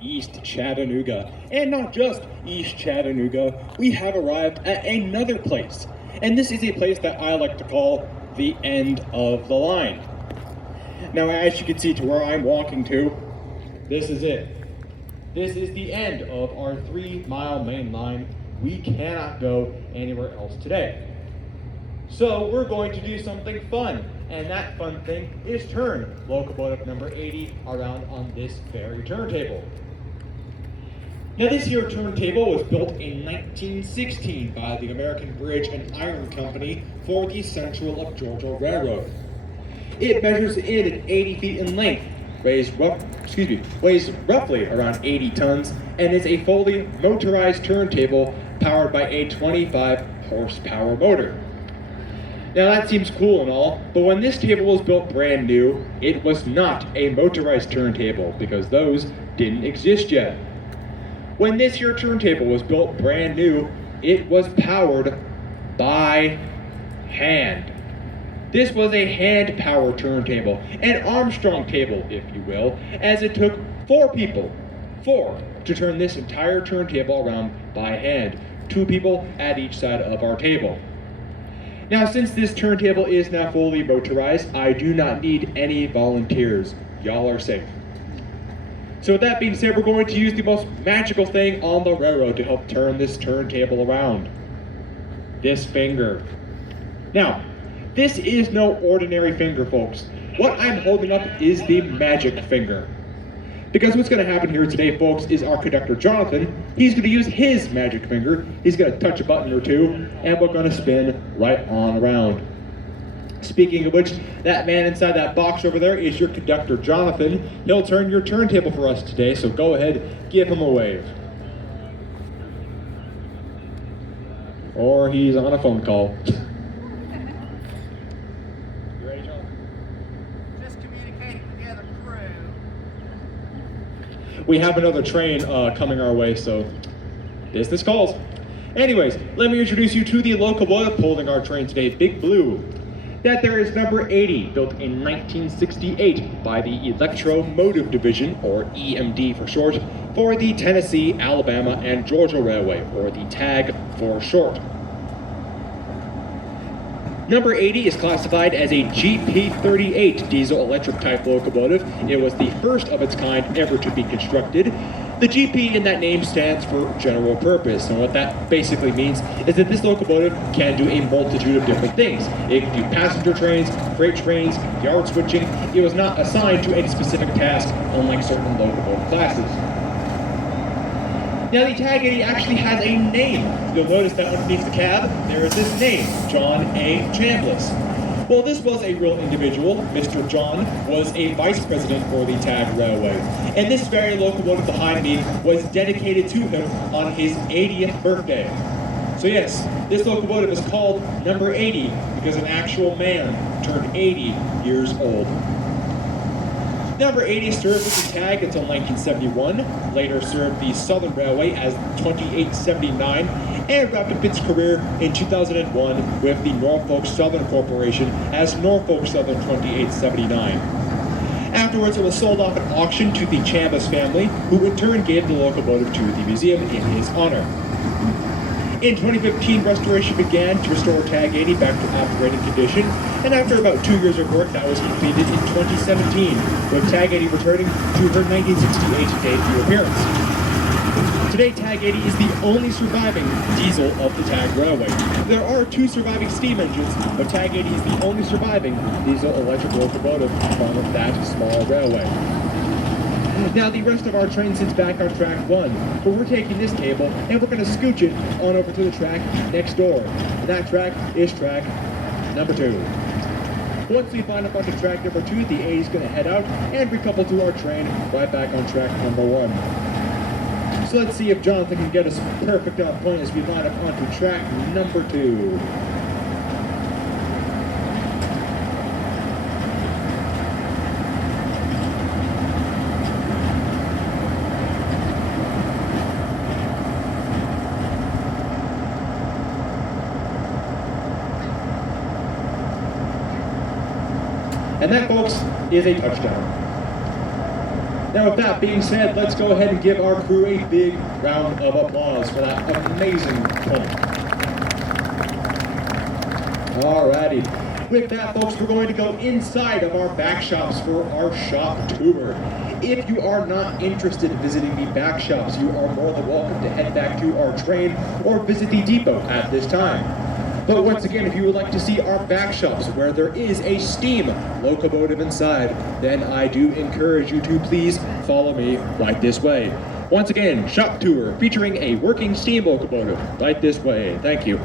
East Chattanooga. And not just East Chattanooga, we have arrived at another place. And this is a place that I like to call the end of the line. Now, as you can see to where I'm walking to, this is it. This is the end of our 3-mile main line. We cannot go anywhere else today. So we're going to do something fun, and that fun thing is turn locomotive number 80 around on this very turntable. Now this here turntable was built in 1916 by the American Bridge and Iron Company for the Central of Georgia Railroad. It measures in at 80 feet in length, weighs roughly around 80 tons, and is a fully motorized turntable powered by a 25 horsepower motor. Now that seems cool and all, but when this table was built brand new, it was not a motorized turntable because those didn't exist yet. When this here turntable was built brand new, it was powered by hand. This was a hand-powered turntable, an Armstrong table, if you will, as it took 4 people, to turn this entire turntable around by hand, 2 people at each side of our table. Now, since this turntable is now fully motorized, I do not need any volunteers. Y'all are safe. So with that being said, we're going to use the most magical thing on the railroad to help turn this turntable around. This finger. Now, this is no ordinary finger, folks. What I'm holding up is the magic finger. Because what's going to happen here today, folks, is our conductor, Jonathan, he's going to use his magic finger. He's going to touch a button or two, and we're going to spin right on around. Speaking of which, that man inside that box over there is your conductor, Jonathan. He'll turn your turntable for us today, so go ahead, give him a wave. Or he's on a phone call. We have another train coming our way, so business calls. Anyways, let me introduce you to the locomotive pulling our train today, Big Blue. That there is number 80, built in 1968 by the Electromotive Division, or EMD for short, for the Tennessee, Alabama, and Georgia Railway, or the TAG for short. Number 80 is classified as a GP38 diesel-electric type locomotive. It was the first of its kind ever to be constructed. The GP in that name stands for general purpose, and what that basically means is that this locomotive can do a multitude of different things. It can do passenger trains, freight trains, yard switching. It was not assigned to any specific task, unlike certain locomotive classes. Now the TAG 80 actually has a name. You'll notice that underneath the cab, there is this name, John A. Chambliss. Well, this was a real individual. Mr. John was a vice president for the TAG Railway. And this very locomotive behind me was dedicated to him on his 80th birthday. So yes, this locomotive is called number 80 because an actual man turned 80 years old. Number 80 served with the TAG until 1971, later served the Southern Railway as 2879, and wrapped up its career in 2001 with the Norfolk Southern Corporation as Norfolk Southern 2879. Afterwards, it was sold off at auction to the Chambliss family, who in turn gave the locomotive to the museum in his honor. In 2015, restoration began to restore TAG 80 back to operating condition, and after about 2 years of work, that was completed in 2017, with TAG 80 returning to her 1968 debut appearance. Today, TAG 80 is the only surviving diesel of the TAG Railway. There are 2 surviving steam engines, but TAG 80 is the only surviving diesel electric locomotive from that small railway. Now, the rest of our train sits back on track 1, but we're taking this table and we're going to scooch it on over to the track next door. And that track is track number 2. Once we line up onto track number 2, the 80 is going to head out and recouple to our train right back on track number 1. So let's see if Jonathan can get us perfect on point as we line up onto track number 2. And that, folks, is a touchdown. Now, with that being said, let's go ahead and give our crew a big round of applause for that amazing point. Alrighty. With that, folks, we're going to go inside of our back shops for our shop tour. If you are not interested in visiting the back shops, you are more than welcome to head back to our train or visit the depot at this time. But once again, if you would like to see our back shops where there is a steam locomotive inside, then I do encourage you to please follow me right this way. Once again, shop tour featuring a working steam locomotive right this way. Thank you.